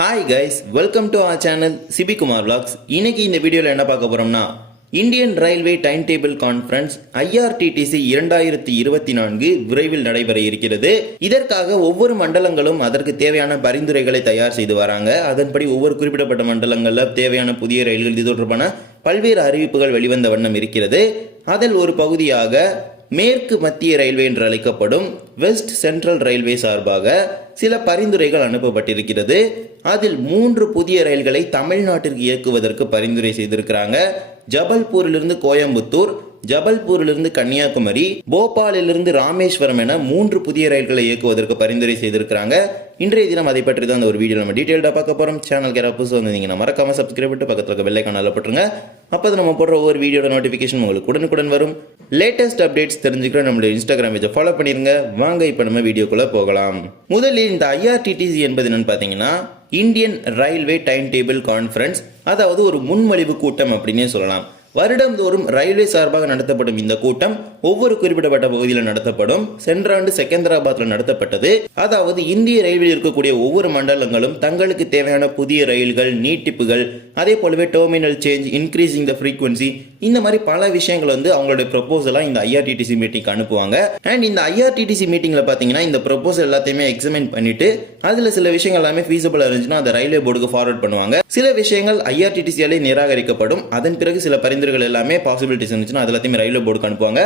Hi guys welcome to our channel Sibi Kumar vlogs. இன்னைக்கு இந்த வீடியோவில் என்ன பார்க்க போகிறோம்னா Indian railway time table conference IRTTC இரண்டாயிரத்தி இருபத்தி நான்கு விரைவில் நடைபெற இருக்கிறது. இதற்காக ஒவ்வொரு மண்டலங்களும் அதற்கு தேவையான பரிந்துரைகளை தயார் செய்து வராங்க. அதன்படி ஒவ்வொரு குறிப்பிடப்பட்ட மண்டலங்களில் தேவையான புதிய ரயில்கள் இது தொடர்பான பல்வேறு அறிவிப்புகள் வெளிவந்த வண்ணம் இருக்கிறது. அதில் ஒரு பகுதியாக மேற்கு மத்திய ரயில்வே என்று அழைக்கப்படும் வெஸ்ட் சென்ட்ரல் ரயில்வே சார்பாக சில பரிந்துரைகள் அனுப்பப்பட்டிருக்கிறது. அதில் மூன்று புதிய ரயில்களை தமிழ்நாட்டிற்கு இயக்குவதற்கு பரிந்துரை செய்திருக்கிறாங்க. ஜபல்பூரிலிருந்து கோயம்புத்தூர் ஜபல்பூரிலிருந்து கன்னியாகுமரி போபாலிலிருந்து ராமேஸ்வரம் என மூன்று புதிய ரயில்களை இயக்குவதற்கு பரிந்துரை செய்திருக்கிறாங்க. இன்றைய தினம் அதை பற்றி தான் அந்த ஒரு வீடியோ நம்ம டீட்டெயில்டாக பார்க்க போகிறோம் சேனல் யாராவது புதுசு வந்திருந்தீங்கன்னா மறக்காமல் சப்ஸ்கிரைப் பண்ணிட்டு பக்கத்தில் இருக்க வெள்ளைக்கான அலப்பட்டுருங்க அப்போ நம்ம போடுற ஒவ்வொரு வீடியோட நோட்டிஃபிகேஷன் உங்களுக்கு உடனுக்குடன் வரும். லேட்டஸ்ட் அப்டேட்ஸ் தெரிஞ்சுக்கிற நம்மளுடைய இன்ஸ்டாகிராம் பேஜை ஃபாலோ பண்ணிருங்க. வாங்க இப்போ நம்ம வீடியோக்குள்ளே போகலாம். முதலில் இந்த ஐஆர்டிடிசி என்பது என்னன்னு பார்த்தீங்கன்னா Indian railway time table conference அதாவது ஒரு முன்மொழிவு கூட்டம் அப்படின்னே சொல்லலாம். வருடந்தோறும் ரயில்வே சார்பாக நடத்தப்படும் இந்த கூட்டம் ஒவ்வொரு குறிப்பிடப்பட்ட பகுதியில் நடத்தப்படும். சென்ற ஆண்டு செகந்தராபாத்தில் நடத்தப்பட்டது. அதாவது இந்திய ரயில்வே இருக்கக்கூடிய ஒவ்வொரு மண்டலங்களும் தங்களுக்கு தேவையான புதிய ரயில்கள் நீட்டிப்புகள் அதே போலவே terminal change increasing the frequency இந்த மாதிரி பல விஷயங்கள் வந்து அவங்களுடைய ப்ரொபோசலாக இந்த ஐஆர்டிடிசி மீட்டிங் அனுப்புவாங்க. அண்ட் இந்த ஐஆர்டிடிசி மீட்டிங்கில் பார்த்தீங்கன்னா இந்த ப்ரொபோசல் எல்லாத்தையுமே எக்ஸாமின் பண்ணிட்டு அதில் சில விஷயங்கள் எல்லாமே ஃபீஸபிள் இருந்துச்சுன்னா அந்த ரயில்வே போர்டுக்கு ஃபார்வர்ட் பண்ணுவாங்க. சில விஷயங்கள் ஐஆர்டிடிசியாலே நிராகரிக்கப்படும். அதன் பிறகு சில பரிந்துரைகள் எல்லாமே பாசிபிலிட்டிஸ் இருந்துச்சுன்னா அது எல்லாத்தையுமே ரயில்வே போர்டுக்கு அனுப்புவாங்க.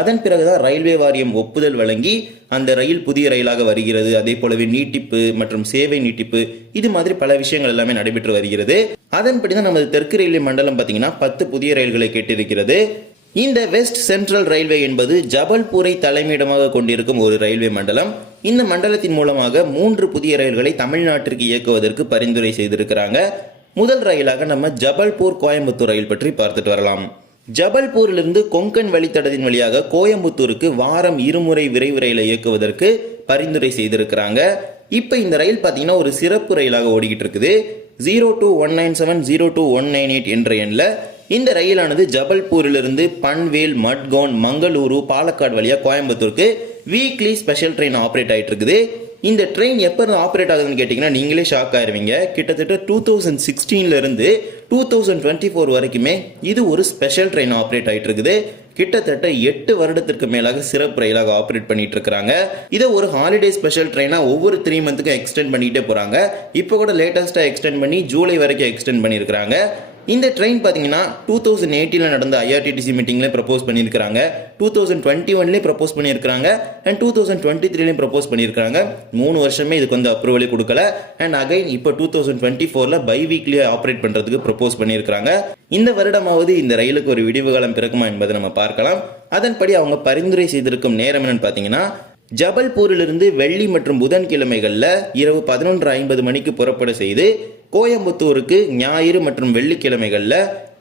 அதன் பிறகுதான் ரயில்வே வாரியம் ஒப்புதல் வழங்கி அந்த ரயில் புதிய ரயிலாக வருகிறது. அதே போலவே நீட்டிப்பு மற்றும் சேவை நீட்டிப்பு இது மாதிரி பல விஷயங்கள் எல்லாமே நடைபெற்று வருகிறது. அதன்படி தான் நமது தெற்கு ரயில்வே மண்டலம் பார்த்தீங்கன்னா பத்து புதிய ரயில்களை கேட்டிருக்கிறது. இந்த வெஸ்ட் சென்ட்ரல் ரயில்வே என்பது ஜபல்பூரை தலைமையிடமாக கொண்டிருக்கும் ஒரு ரயில்வே மண்டலம். இந்த மண்டலத்தின் மூலமாக மூன்று புதிய ரயில்களை தமிழ்நாட்டிற்கு இயக்குவதற்கு பரிந்துரை செய்திருக்கிறாங்க. முதல் ரயிலாக நம்ம ஜபல்பூர் கோயம்புத்தூர் ரயில் பற்றி பார்த்துட்டு வரலாம். ஜபல்பூரிலிருந்து கொங்கன் வழித்தடத்தின் வழியாக கோயம்புத்தூருக்கு வாரம் இருமுறை விரைவு ரயிலை இயக்குவதற்கு பரிந்துரை செய்திருக்கிறாங்க. இப்போ இந்த ரயில் பார்த்தீங்கன்னா ஒரு சிறப்பு ரயிலாக ஓடிக்கிட்டு இருக்குது. Zero two one nine seven zero two one nine eight என்ற எண்ணில் இந்த ரயிலானது ஜபல்பூரிலிருந்து பன்வேல் மட்கோன் மங்களூரு பாலக்காடு வழியாக கோயம்புத்தூருக்கு வீக்லி ஸ்பெஷல் ட்ரெயின் ஆப்ரேட் ஆகிட்டு இருக்குது. இந்த ட்ரெயின் எப்போ இருந்து ஆப்ரேட் ஆகுதுன்னு கேட்டிங்கன்னா நீங்களே ஷாக் ஆயிருவீங்க. கிட்டத்தட்ட டூ தௌசண்ட் சிக்ஸ்டீன்லேருந்து டூ தௌசண்ட் டுவெண்ட்டி ஃபோர் வரைக்குமே இது ஒரு ஸ்பெஷல் ட்ரெயின் ஆப்ரேட் ஆகிட்டு இருக்குது. கிட்டத்தட்ட எட்டு வருடத்திற்கு மேலாக சிறப்பு ரயிலாக ஆப்ரேட் பண்ணிட்டு இருக்காங்க இதை ஒரு ஹாலிடே ஸ்பெஷல் ட்ரெயினாக ஒவ்வொரு த்ரீ மந்த்துக்கும் எக்ஸ்டெண்ட் பண்ணிட்டே போகிறாங்க இப்போ கூட லேட்டஸ்ட்டாக எக்ஸ்டெண்ட் பண்ணி ஜூலை வரைக்கும் எக்ஸ்டெண்ட் பண்ணியிருக்கிறாங்க இந்த ட்ரெயின் பார்த்தீங்கன்னா டூ தௌசண்ட் எயிட்டியில் நடந்த ஐஆர்டிடிசி மீட்டிங்லேயும் ப்ரப்போஸ் பண்ணியிருக்காங்க டூ தௌசண்ட் டுவெண்ட்டி ஒன்லேயும் ப்ரப்போஸ் பண்ணியிருக்காங்க அண்ட் டூ தௌசண்ட் டுவெண்ட்டி த்ரீலையும் ப்ரப்போஸ் பண்ணியிருக்காங்க மூணு வருஷமே இதுக்கு வந்து அப்ரூவலே கொடுக்கல. அண்ட் அகைன் இப்போ டூ தௌசண்ட் டுவெண்ட்டி ஃபோரில் பை வீக்லியாக ஆப்ரேட் பண்ணுறதுக்கு ப்ரப்போஸ் பண்ணியிருக்காங்க இந்த வருடமாவது இந்த ரயிலுக்கு ஒரு விடிவு காலம் பிறக்குமா என்பதை நம்ம பார்க்கலாம். அதன்படி அவங்க பரிந்துரை செய்திருக்கும் நேரம் என்னன்னு பார்த்தீங்கன்னா ஜபல்பூரிலிருந்து வெள்ளி மற்றும் புதன்கிழமைகளில் இரவு பதினொன்று ஐம்பது மணிக்கு புறப்பட செய்து கோயம்புத்தூருக்கு ஞாயிறு மற்றும் வெள்ளிக்கிழமைகளில்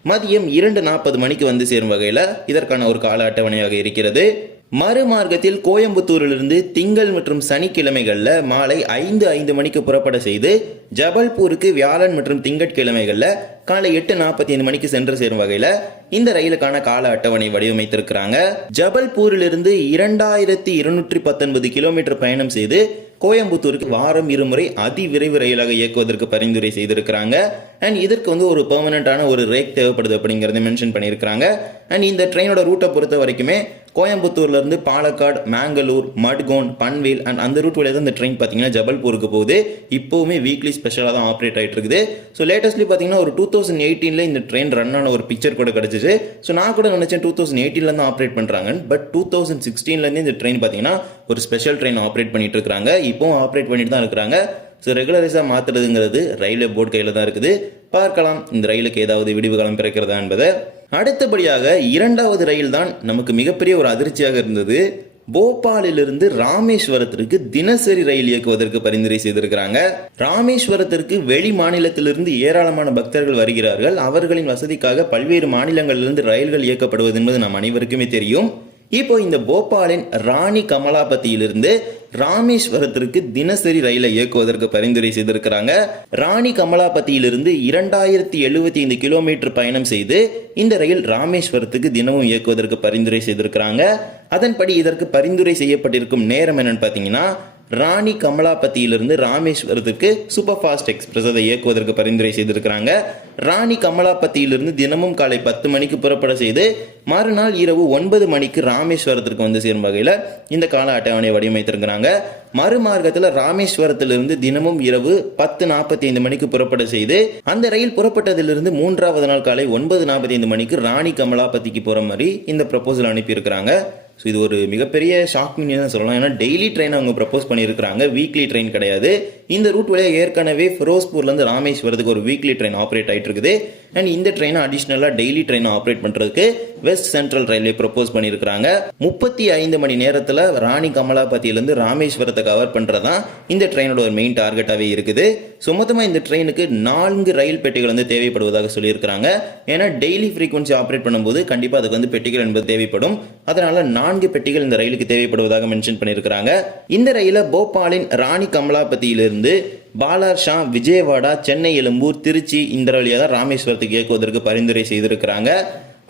மதியம் இரண்டு நாற்பது மணிக்கு வந்து சேரும் வகையில் இதற்கான ஒரு கால அட்டவணையாக இருக்கிறது. மறுமார்க்கத்தில் கோயம்புத்தூரிலிருந்து திங்கள் மற்றும் சனிக்கிழமைகளில் மாலை ஐந்து ஐந்து மணிக்கு புறப்பட செய்து ஜபல்பூருக்கு வியாழன் மற்றும் திங்கட்கிழமைகளில் காலை எட்டு நாற்பத்தி ஐந்து மணிக்கு சென்று சேரும் வகையில் இந்த ரயிலுக்கான கால அட்டவணை வடிவமைத்திருக்கிறாங்க. ஜபல்பூரிலிருந்து இரண்டாயிரத்தி இருநூற்றி பத்தொன்பது கிலோமீட்டர் பயணம் செய்து கோயம்புத்தூருக்கு வாரம் இருமுறை அதிவிரைவு ரயிலாக இயக்குவதற்கு பரிந்துரை செய்திருக்கிறாங்க. அண்ட் இதற்கு வந்து ஒரு பெர்மனண்டான ஒரு ரேக் தேவைப்படுது அப்படிங்கிறத மென்ஷன் பண்ணியிருக்கிறாங்க. அண்ட் இந்த ட்ரெயினோட ரூட்டை பொறுத்த வரைக்குமே கோயம்புத்தூர்லேருந்து பாலக்காடு மேங்களூர் மட்கோன் பன்வேல் அண்ட் அந்த ரூட் வழியாக தான் இந்த ட்ரெயின் பார்த்தீங்கன்னா ஜபல்பூருக்கு போகுது. இப்போவுமே வீக்லி ஸ்பெஷலாக தான் ஆப்ரேட் ஆகிட்டு இருக்குது. ஸோ லேட்டஸ்ட்லி பார்த்தீங்கன்னா ஒரு டூ தௌசண்ட் எயிட்டீனில் இந்த ட்ரெயின் ரன் ஆன ஒரு பிக்சர் கூட கிடச்சிச்சு. ஸோ நான் கூட நினச்சேன் டூ தௌசண்ட் எயிட்டீனில் தான் ஆப்ரேட் பண்ணுறாங்க பட் டூ தௌசண்ட் சிக்ஸ்டீன்லேருந்து இந்த ட்ரெயின் பார்த்தீங்கன்னா ஒரு ஸ்பெஷல் ட்ரெயின் ஆப்ரேட் பண்ணிட்டு இருக்காங்க இப்போவும் ஆப்ரேட் பண்ணிட்டு தான் இருக்கிறாங்க. ஸோ ரெகுலரைஸாக மாற்றுறதுங்கிறது ரயில்வே போர்டு கையில் தான் இருக்குது. பார்க்கலாம் இந்த ரயிலுக்கு ஏதாவது விடிவு காலம் பிறக்கிறதா என்பதை. அடுத்தபடியாக இரண்டாவது ரயில் தான் நமக்கு மிகப்பெரிய ஒரு அதிர்ச்சியாக இருந்தது. போபாலிலிருந்து ராமேஸ்வரத்திற்கு தினசரி ரயில் இயக்குவதற்கு பரிந்துரை செய்திருக்கிறாங்க. ராமேஸ்வரத்திற்கு வெளி மாநிலத்திலிருந்து ஏராளமான பக்தர்கள் வருகிறார்கள். அவர்களின் வசதிக்காக பல்வேறு மாநிலங்களிலிருந்து ரயில்கள் இயக்கப்படுவது என்பது நம் அனைவருக்குமே தெரியும். இப்போ இந்த போபாலின் ராணி கமலாபதியிலிருந்து ராமேஸ்வரத்திற்கு தினசரி ரயிலை இயக்குவதற்கு பரிந்துரை செய்திருக்கிறாங்க. ராணி கமலாபதியிலிருந்து இரண்டாயிரத்தி எழுபத்தி ஐந்து கிலோமீட்டர் பயணம் செய்து இந்த ரயில் ராமேஸ்வரத்துக்கு தினமும் இயக்குவதற்கு பரிந்துரை செய்திருக்கிறாங்க. அதன்படி இதற்கு பரிந்துரை செய்யப்பட்டிருக்கும் நேரம் என்னன்னு பார்த்தீங்கன்னா ராணி கமலாபதியிலிருந்து ராமேஸ்வரத்துக்கு சூப்பர் ஃபாஸ்ட் எக்ஸ்பிரஸ் அதை இயக்குவதற்கு பரிந்துரை செய்திருக்கிறாங்க. ராணி கமலாபத்தியிலிருந்து தினமும் காலை பத்து மணிக்கு புறப்பட செய்து மறுநாள் இரவு ஒன்பது மணிக்கு ராமேஸ்வரத்திற்கு வந்து சேரும் வகையில் இந்த கால அட்டவணையை வடிவமைத்திருக்கிறாங்க. மறுமார்க்கத்தில் ராமேஸ்வரத்திலிருந்து தினமும் இரவு பத்து நாற்பத்தி ஐந்து மணிக்கு புறப்பட செய்து அந்த ரயில் புறப்பட்டதிலிருந்து மூன்றாவது நாள் காலை ஒன்பது நாற்பத்தி ஐந்து மணிக்கு ராணி கமலாபதிக்கு போகிற மாதிரி இந்த ப்ரப்போசல் அனுப்பியிருக்கிறாங்க. ஸோ இது ஒரு மிகப்பெரிய ஷாக் தான் சொல்லலாம். ஏன்னா டெய்லி ட்ரெயின் அவங்க ப்ரப்போஸ் பண்ணியிருக்கிறாங்க. வீக்லி ட்ரெயின் கிடையாது. இந்த ரூட் வழியாக ஏற்கனவே ஃபிரோஸ்பூர்லேருந்து ராமேஸ்வரத்துக்கு ஒரு வீக்லி ட்ரெயின் ஆப்ரேட் ஆகிட்டு இருக்குது. அண்ட் இந்த ட்ரெயினை அடிஷ்னலாக டெய்லி ட்ரெயினை ஆப்ரேட் பண்ணுறதுக்கு வெஸ்ட் சென்ட்ரல் ரயில்வே ப்ரப்போஸ் பண்ணியிருக்கிறாங்க முப்பத்தி ஐந்து மணி நேரத்தில் ராணி கமலாபதியிலேருந்து ராமேஸ்வரத்தை கவர் பண்ணுறது தான் இந்த ட்ரெயினோட ஒரு மெயின் டார்கெட்டாகவே இருக்குது. ஸோ மொத்தமாக இந்த ட்ரெயினுக்கு நான்கு ரயில் பெட்டிகள் வந்து தேவைப்படுவதாக சொல்லியிருக்கிறாங்க. ஏன்னா டெய்லி ஃப்ரீக்வன்சி ஆப்ரேட் பண்ணும்போது கண்டிப்பாக அதுக்கு வந்து பெட்டிகள் என்பது தேவைப்படும். அதனால் நான்கு பெட்டிகள் இந்த ரயிலுக்கு தேவைப்படுவதாக மென்ஷன் பண்ணியிருக்கிறாங்க. இந்த ரயிலை போபாலின் ராணி கமலாபதியிலிருந்து பாலார் ஷா விஜயவாடா சென்னை எழும்பூர் திருச்சி இந்த வழியாக தான் ராமேஸ்வரத்துக்கு இயக்குவதற்கு பரிந்துரை செய்திருக்கிறாங்க.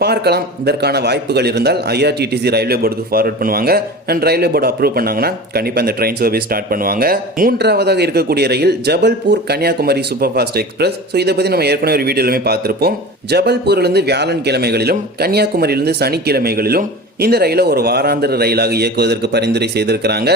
பார்க்கலாம். இதற்கான வாய்ப்புகள் இருந்தால் ஐஆர்டிடிசி ரயில்வே போர்டுக்கு ஃபார்வர்ட் பண்ணுவாங்க. அண்ட் ரயில்வே போர்டு அப்ரூவ் பண்ணாங்கன்னா கண்டிப்பாக அந்த ட்ரெயின் சர்வீஸ் ஸ்டார்ட் பண்ணுவாங்க. மூன்றாவதாக இருக்கக்கூடிய ரயில் Jabalpur Kanyakumari super fast express so இதை பற்றி நம்ம ஏற்கனவே ஒரு வீடியோலுமே பார்த்துருப்போம். ஜபல்பூர்லேருந்து வியாழன் கிழமைகளிலும் கன்னியாகுமரியிலிருந்து சனிக்கிழமைகளிலும் இந்த ரயிலை ஒரு வாராந்திர ரயிலாக இயக்குவதற்கு பரிந்துரை செய்திருக்கிறாங்க.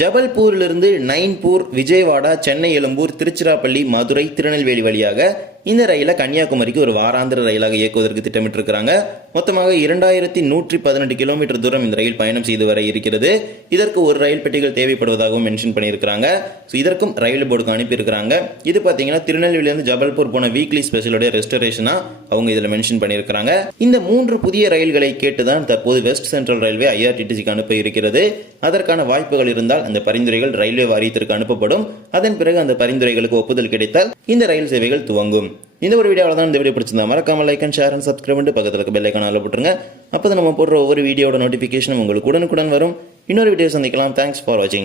ஜபல்பூரிலிருந்து நைன்பூர் விஜயவாடா சென்னை எழும்பூர் திருச்சிராப்பள்ளி மதுரை திருநெல்வேலி வழியாக இந்த ரயிலை கன்னியாகுமரிக்கு ஒரு வாராந்திர ரயிலாக இயக்குவதற்கு திட்டமிட்டிருக்கிறாங்க. மொத்தமாக இரண்டாயிரத்தி நூற்றி பதினெட்டு கிலோமீட்டர் தூரம் இந்த ரயில் பயணம் செய்து வர இருக்கிறது. இதற்கு ஒரு ரயில் பெட்டிகள் தேவைப்படுவதாகவும் மென்ஷன் பண்ணியிருக்கிறாங்க. ஸோ இதற்கும் ரயில் போர்டுக்கு அனுப்பியிருக்கிறாங்க. இது பார்த்தீங்கன்னா திருநெல்வேலியிலிருந்து ஜபல்பூர் போன வீக்லி ஸ்பெஷலோட ரெஸ்டரேஷனாக அவங்க இதில் மென்ஷன் பண்ணியிருக்கிறாங்க. இந்த மூன்று புதிய ரயில்களை கேட்டு தான் தற்போது வெஸ்ட் சென்ட்ரல் ரயில்வே ஐஆர்டிடிசிக்கு அனுப்ப இருக்கிறது. அதற்கான வாய்ப்புகள் இருந்தால் அந்த பரிந்துரைகள் ரயில்வே வாரியத்திற்கு அனுப்பப்படும். அதன் பிறகு அந்த பரிந்துரைகளுக்கு ஒப்புதல் கிடைத்தால் இந்த ரயில் சேவைகள் துவங்கும். இந்த ஒரு வீடியோவில் தான் இந்த வீடியோ பிடிச்சிருந்தா மறக்காமல் like and share and subscribe பண்ணிட்டு பக்கத்தில் இருக்க பெல்லைக்கான போட்டுருங்க. அப்போ நம்ம போடுற ஒவ்வொரு வீடியோட நோட்டிஃபிகேஷன் உங்களுக்கு உடனுக்குடன் வரும். இன்னொரு வீடியோ சந்திக்கலாம். தேங்க்ஸ் ஃபார் வாட்சிங்